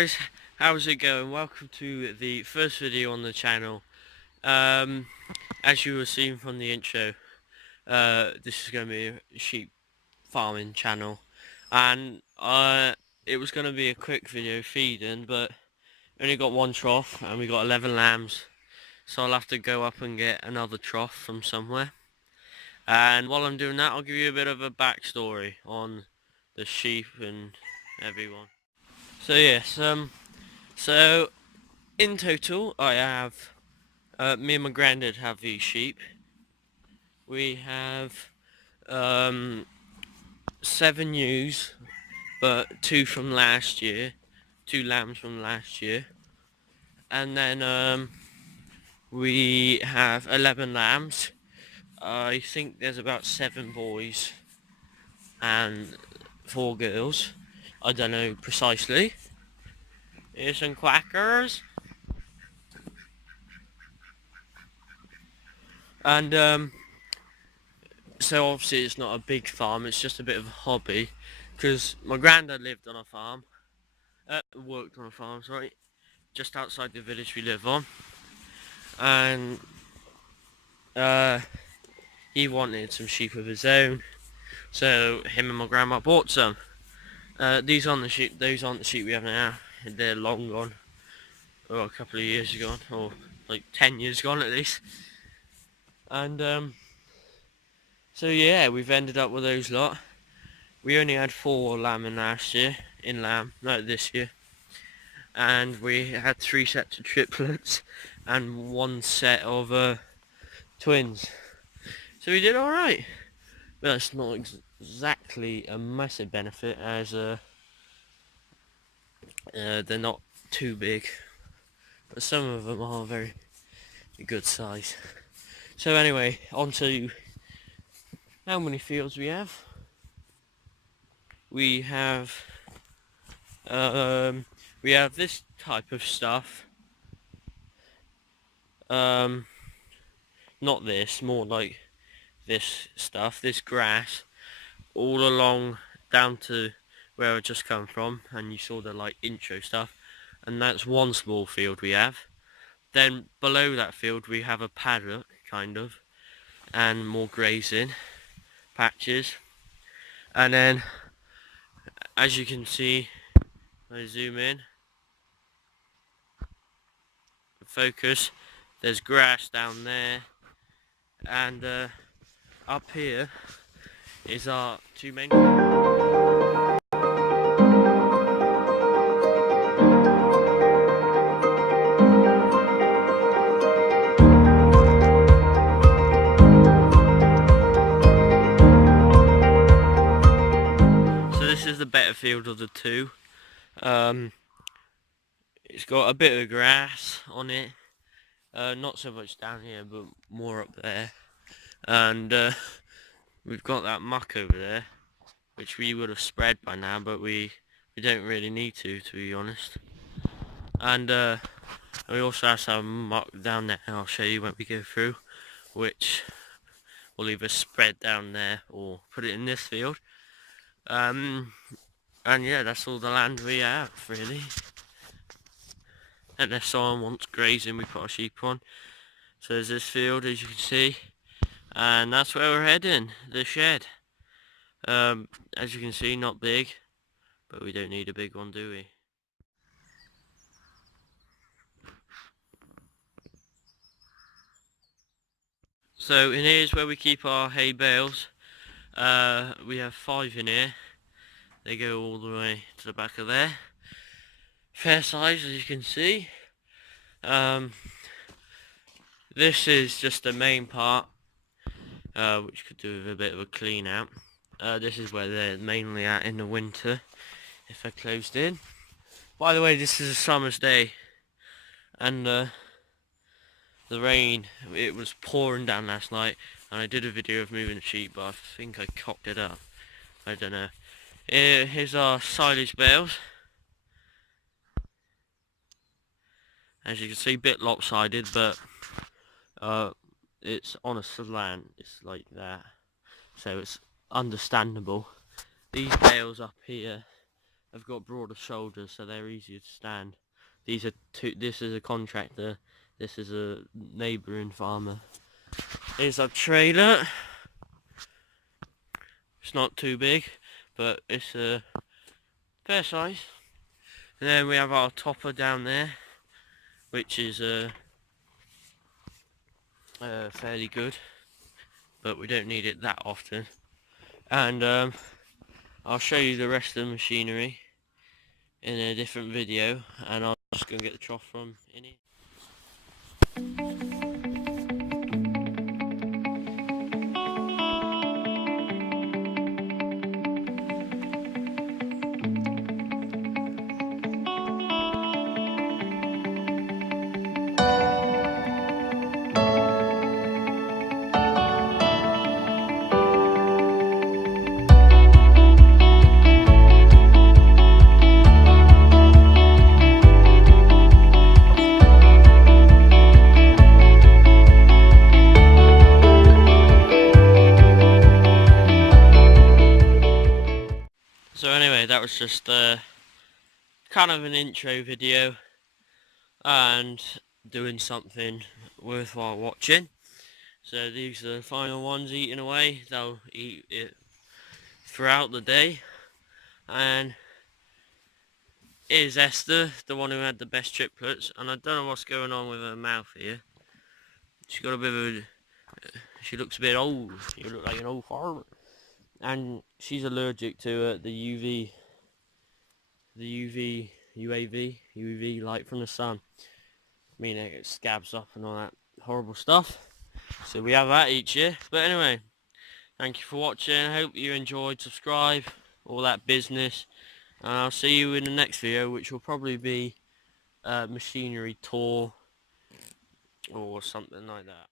guys, how's it going? Welcome to the first video on the channel. As you were seeing from the intro, this is going to be a sheep farming channel, and it was going to be a quick video feeding, but only got one trough and we got 11 lambs, so I'll have to go up and get another trough from somewhere. And while I'm doing that, I'll give you a bit of a backstory on the sheep and everyone. So yes, so in total I have, me and my granddad have these sheep. We have 7 ewes, but 2 from last year, 2 lambs from last year. And then we have 11 lambs. I think there's about 7 boys and 4 girls. I don't know precisely. Here's some quackers. And so obviously it's not a big farm, it's just a bit of a hobby, because my granddad lived on a farm, worked on a farm, sorry, just outside the village we live on, and he wanted some sheep of his own, so him and my grandma bought some. These aren't the sheep, those aren't the sheep we have now, they're long gone, or a couple of years gone, or like 10 years gone at least. And so yeah, we've ended up with those lot. We only had 4 lamb in last year, this year. And we had 3 sets of triplets and 1 set of twins. So we did alright. But that's not exactly a massive benefit, as they're not too big. But some of them are very good size. So anyway, on to how many fields we have. We have this type of stuff. Not this, more like this stuff, this grass, all along down to where I just come from, and you saw the like intro stuff, and that's one small field we have. Then below that field we have a paddock, kind of, and more grazing patches. And then, as you can see, I zoom in, focus, there's grass down there, and up here is our 2 main So this is the better field of the 2. It's got a bit of grass on it, not so much down here, but more up there. And we've got that muck over there, which we would have spread by now, but we don't really need to be honest. And we also have some muck down there, I'll show you when we go through, which we'll either spread down there or put it in this field. And yeah, that's all the land we have, really. Unless someone wants grazing, we put our sheep on. So there's this field, as you can see, and that's where we're heading, the shed. As you can see, not big, but we don't need a big one, do we? So in here is where we keep our hay bales. We have 5 in here. They go all the way to the back of there. Fair size, as you can see. This is just the main part, which could do with a bit of a clean out. This is where they're mainly at in the winter, if they're closed in. By the way, this is a summer's day, and the rain, it was pouring down last night, and I did a video of moving the sheep, but I think I cocked it up. I don't know. Here's our silage bales. As you can see, a bit lopsided, but it's on a slant, it's like that, so it's understandable. These bales up here, have got broader shoulders, so they're easier to stand. These are two. This is a contractor. This is a neighbouring farmer. Here's our trailer. It's not too big, but it's a fair size. And then we have our topper down there, which is fairly good, but we don't need it that often. And I'll show you the rest of the machinery in a different video, and I'll just go and get the trough from in here. So anyway, that was just kind of an intro video and doing something worthwhile watching. So these are the final ones eating away. They'll eat it throughout the day. And here's Esther, the one who had the best triplets, and I don't know what's going on with her mouth here. She's got a bit of a... she looks a bit old. You look like an old farmer. And she's allergic to the UV light from the sun. I mean, it scabs up and all that horrible stuff. So we have that each year. But anyway, thank you for watching. I hope you enjoyed. Subscribe, all that business. And I'll see you in the next video, which will probably be a machinery tour or something like that.